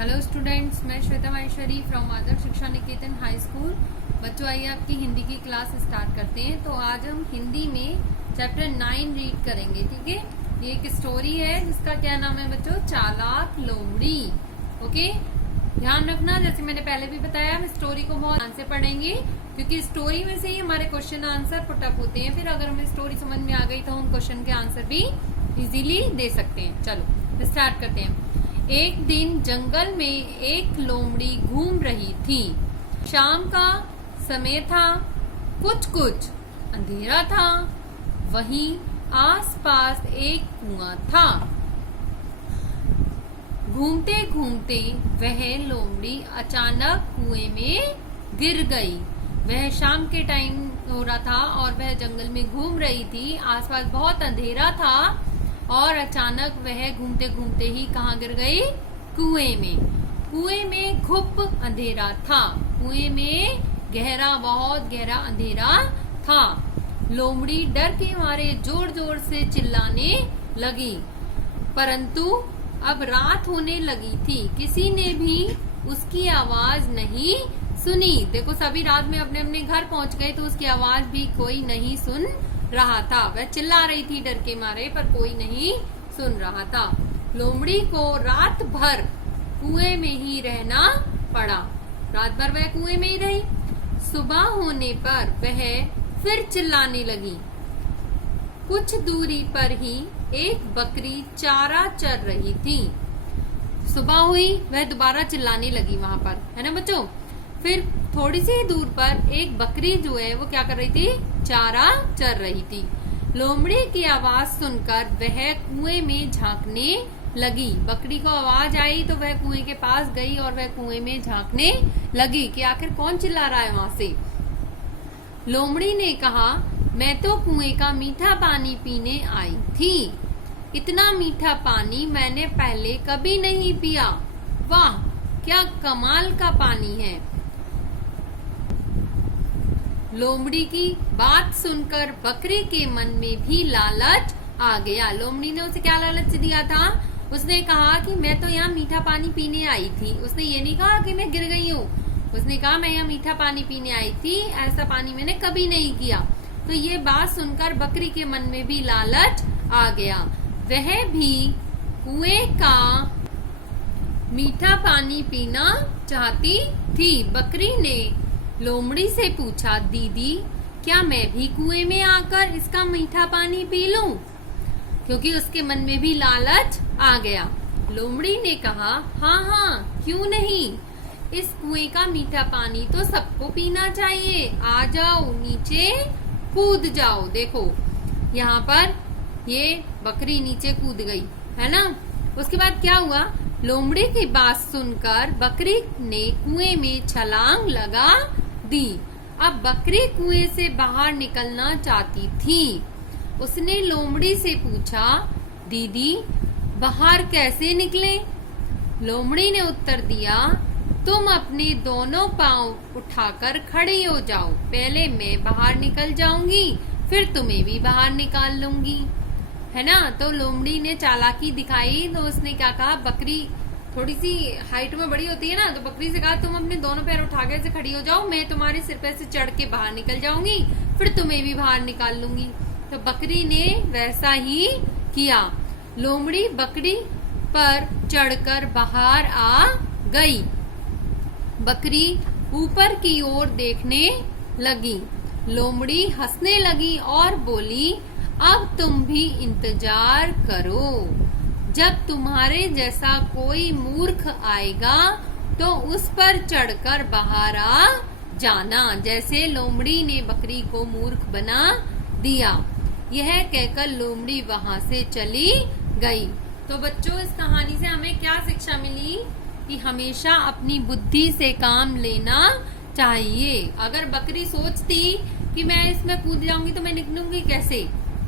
Hello students, मैं Shweta Maheshwari from आदर्श शिक्षा निकेतन high school. बच्चों, आइए आपकी हिंदी की क्लास स्टार्ट करते हैं। तो आज हम हिंदी में चैप्टर 9 रीड करेंगे। ठीक है, ये एक स्टोरी है जिसका क्या नाम है बच्चों? चालाक लोमड़ी। ओके, ध्यान रखना, जैसे मैंने पहले भी बताया, हम स्टोरी को बहुत ध्यान से पढ़ेंगे क्योंकि स्टोरी में से ही हमारे क्वेश्चन आंसर पुटअप होते हैं। फिर अगर हमें स्टोरी समझ में आ गई तो हम क्वेश्चन के आंसर भी इजीली दे सकते हैं। चलो स्टार्ट करते हैं। एक दिन जंगल में एक लोमड़ी घूम रही थी। शाम का समय था, कुछ कुछ अंधेरा था। वहीं आसपास एक कुआं था। घूमते घूमते वह लोमड़ी अचानक कुएं में गिर गई। वह शाम के टाइम हो रहा था और वह जंगल में घूम रही थी। आसपास बहुत अंधेरा था और अचानक वह घूमते घूमते ही कहाँ गिर गई? कुएं में। कुएं में घुप अंधेरा था। कुएं में बहुत गहरा अंधेरा था। लोमड़ी डर के मारे जोर जोर से चिल्लाने लगी, परंतु अब रात होने लगी थी। किसी ने भी उसकी आवाज नहीं सुनी। देखो, सभी रात में अपने अपने घर पहुंच गए तो उसकी आवाज भी कोई नहीं सुन रहा था। वह चिल्ला रही थी डर के मारे, पर कोई नहीं सुन रहा था। लोमड़ी को रात भर कुएं में ही रहना पड़ा। रात भर वह कुएं में ही रही। सुबह होने पर वह फिर चिल्लाने लगी। कुछ दूरी पर ही एक बकरी चारा चर रही थी। सुबह हुई, वह दोबारा चिल्लाने लगी वहां पर, है ना बच्चों? फिर थोड़ी सी दूर पर एक बकरी जो है वो क्या कर रही थी? चारा चर रही थी। लोमड़ी की आवाज सुनकर वह कुएं में झांकने लगी। बकरी को आवाज आई तो वह कुएं के पास गई और वह कुएं में झांकने लगी कि आखिर कौन चिल्ला रहा है वहां से। लोमड़ी ने कहा, मैं तो कुएं का मीठा पानी पीने आई थी। इतना मीठा पानी मैंने पहले कभी नहीं पिया। वाह, क्या कमाल का पानी है। लोमड़ी की बात सुनकर बकरी के मन में भी लालच आ गया। लोमड़ी ने उसे क्या लालच दिया था? उसने कहा कि मैं तो यहाँ मीठा पानी पीने आई थी। उसने ये नहीं कहा कि मैं गिर गई हूँ। उसने कहा मैं यहाँ मीठा पानी पीने आई थी, ऐसा पानी मैंने कभी नहीं किया। तो ये बात सुनकर बकरी के मन में भी लालच आ गया। वह भी कुएं का मीठा पानी पीना चाहती थी। बकरी ने लोमड़ी से पूछा, दीदी क्या मैं भी कुएं में आकर इसका मीठा पानी पी लूं? क्योंकि उसके मन में भी लालच आ गया। लोमड़ी ने कहा, हाँ हाँ, क्यों नहीं। इस कुएं का मीठा पानी तो सबको पीना चाहिए। आ जाओ, नीचे कूद जाओ। देखो, यहाँ पर ये बकरी नीचे कूद गई, है ना? उसके बाद क्या हुआ? लोमड़ी की बात सुनकर बकरी ने कुएं में छलांग लगा दी। अब बकरी कुएं से बाहर निकलना चाहती थी। उसने लोमड़ी से पूछा, दीदी बाहर कैसे निकले? लोमड़ी ने उत्तर दिया, तुम अपने दोनों पांव उठाकर खड़ी हो जाओ। पहले मैं बाहर निकल जाऊंगी, फिर तुम्हें भी बाहर निकाल लूंगी, है ना? तो लोमड़ी ने चालाकी दिखाई। तो उसने क्या कहा? बकरी थोड़ी सी हाइट में बड़ी होती है ना, तो बकरी से कहा, तुम अपने दोनों पैर उठा के ऐसे खड़ी हो जाओ, मैं तुम्हारे सिर पे से चढ़ के बाहर निकल जाऊंगी, फिर तुम्हें भी बाहर निकाल लूंगी। तो बकरी ने वैसा ही किया। लोमड़ी बकरी पर चढ़कर बाहर आ गई। बकरी ऊपर की ओर देखने लगी। लोमड़ी हंसने लगी और बोली, अब तुम भी इंतजार करो। जब तुम्हारे जैसा कोई मूर्ख आएगा तो उस पर चढ़कर बाहर आ जाना। जैसे लोमड़ी ने बकरी को मूर्ख बना दिया। यह कहकर लोमड़ी वहां से चली गई। तो बच्चों, इस कहानी से हमें क्या शिक्षा मिली? कि हमेशा अपनी बुद्धि से काम लेना चाहिए। अगर बकरी सोचती कि मैं इसमें कूद जाऊंगी तो मैं निकलूंगी कैसे?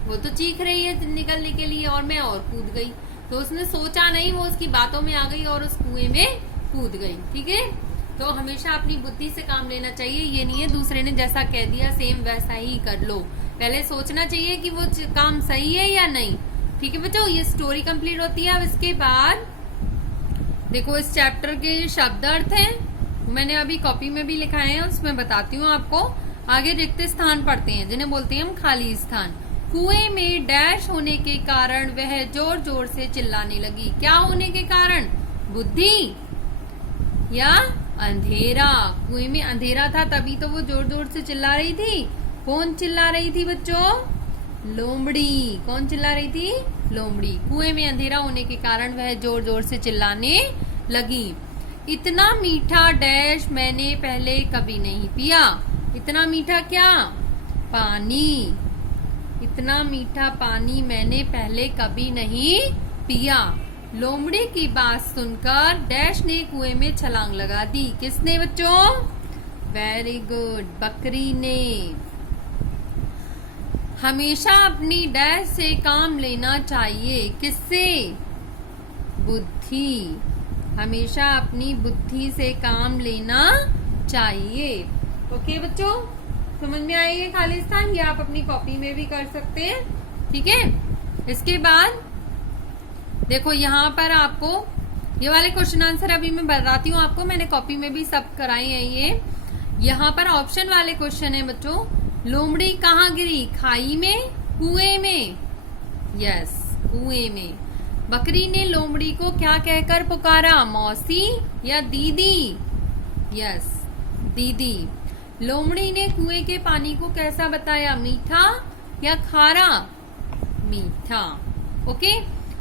वो तो चीख रही है निकलने के लिए और मैं और कूद गई। तो उसने सोचा नहीं, वो उसकी बातों में आ गई और उस कुएं में कूद गई। ठीक है, तो हमेशा अपनी बुद्धि से काम लेना चाहिए। ये नहीं है दूसरे ने जैसा कह दिया सेम वैसा ही कर लो। पहले सोचना चाहिए कि वो काम सही है या नहीं। ठीक है बच्चों, ये स्टोरी कंप्लीट होती है। अब इसके बाद देखो इस चैप्टर के शब्द अर्थ हैं, मैंने अभी कॉपी में भी लिखा है, उसमें बताती हूँ आपको। आगे रिक्त स्थान पढ़ते हैं जिन्हें बोलते हैं हम खाली स्थान। कुएं में डैश होने के कारण वह जोर जोर से चिल्लाने लगी। क्या होने के कारण? बुद्धि या अंधेरा? कुएं में अंधेरा था तभी तो वो जोर जोर से चिल्ला रही थी। कौन चिल्ला रही थी बच्चों? लोमड़ी। कौन चिल्ला रही थी? लोमड़ी। कुएं में अंधेरा होने के कारण वह जोर जोर से चिल्लाने लगी। इतना मीठा डैश मैंने पहले कभी नहीं पिया। इतना मीठा क्या? पानी। इतना मीठा पानी मैंने पहले कभी नहीं पिया। लोमड़ी की बात सुनकर डैश ने कुएं में छलांग लगा दी। किसने बच्चों? वेरी गुड, बकरी ने। हमेशा अपनी डैश से काम लेना चाहिए। किससे? बुद्धि। हमेशा अपनी बुद्धि से काम लेना चाहिए। ओके बच्चों, समझ में आएगा खाली स्थान? ये आप अपनी कॉपी में भी कर सकते हैं, ठीक है। इसके बाद देखो यहाँ पर आपको ये वाले क्वेश्चन आंसर अभी मैं बताती हूँ आपको, मैंने कॉपी में भी सब कराए हैं ये। यहाँ पर ऑप्शन वाले क्वेश्चन है बच्चों। लोमड़ी कहाँ गिरी? खाई में, कुएं में? यस, कुएं में। बकरी ने लोमड़ी को क्या कहकर पुकारा? मौसी या दीदी? यस, दीदी। लोमड़ी ने कुएं के पानी को कैसा बताया? मीठा या खारा? मीठा। ओके,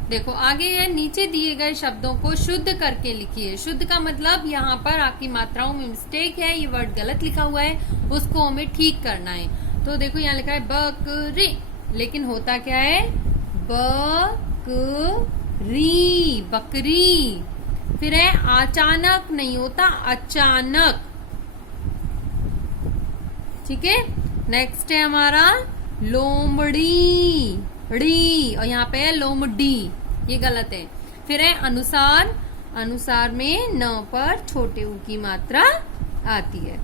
देखो आगे है, नीचे दिए गए शब्दों को शुद्ध करके लिखिए। शुद्ध का मतलब यहाँ पर आपकी मात्राओं में मिस्टेक है, ये वर्ड गलत लिखा हुआ है, उसको हमें ठीक करना है। तो देखो यहाँ लिखा है बकरी, लेकिन होता क्या है? बकरी, बकरी। फिर है अचानक, नहीं होता अचानक, ठीक है। नेक्स्ट है हमारा लोमड़ी, ड़ी, और यहाँ पे है लोमड़ी, ये गलत है। फिर है अनुसार, अनुसार में न पर छोटे ऊ की मात्रा आती है,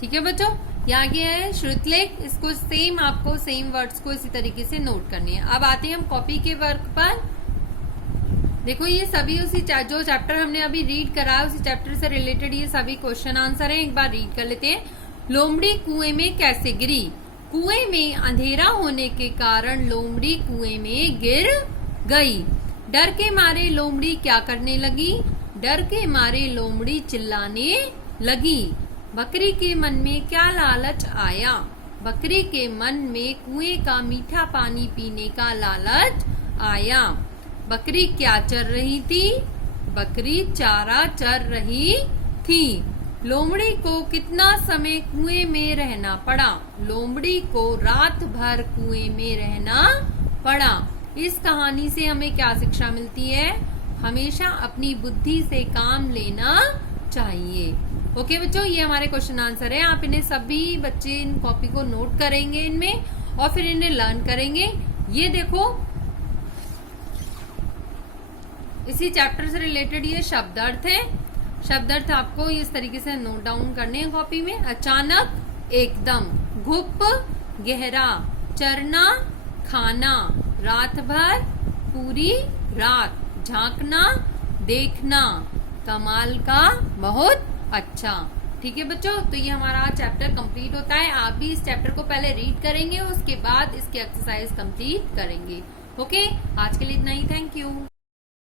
ठीक है बच्चों। यहाँ आगे है श्रुतलेख, इसको सेम आपको सेम वर्ड्स को इसी तरीके से नोट करनी है। अब आते हैं हम कॉपी के वर्क पर। देखो ये सभी उसी जो चैप्टर हमने अभी रीड करा उसी चैप्टर से रिलेटेड ये सभी क्वेश्चन आंसर हैं। एक बार रीड कर लेते हैं। लोमड़ी कुएं में कैसे गिरी? कुएं में अंधेरा होने के कारण लोमड़ी कुएं में गिर गई। डर के मारे लोमड़ी क्या करने लगी? डर के मारे लोमड़ी चिल्लाने लगी। बकरी के मन में क्या लालच आया? बकरी के मन में कुएं का मीठा पानी पीने का लालच आया। बकरी क्या चर रही थी? बकरी चारा चर रही थी। लोमड़ी को कितना समय कुएं में रहना पड़ा? लोमड़ी को रात भर कुएं में रहना पड़ा। इस कहानी से हमें क्या शिक्षा मिलती है? हमेशा अपनी बुद्धि से काम लेना चाहिए। ओके बच्चों, ये हमारे क्वेश्चन आंसर है। आप इन्हें सभी बच्चे इन कॉपी को नोट करेंगे इनमें और फिर इन्हें लर्न करेंगे। ये देखो इसी चैप्टर से रिलेटेड ये शब्द अर्थ है। शब्द अर्थ आपको इस तरीके से नोट डाउन करने हैं कॉपी में। अचानक, एकदम, घुप, गहरा, चरना, खाना, रात भर, पूरी रात, झांकना, देखना, कमाल का, बहुत अच्छा। ठीक है बच्चों, तो ये हमारा चैप्टर कंप्लीट होता है। आप भी इस चैप्टर को पहले रीड करेंगे, उसके बाद इसकी एक्सरसाइज कंप्लीट करेंगे। ओके, आज के लिए इतना ही। Thank you.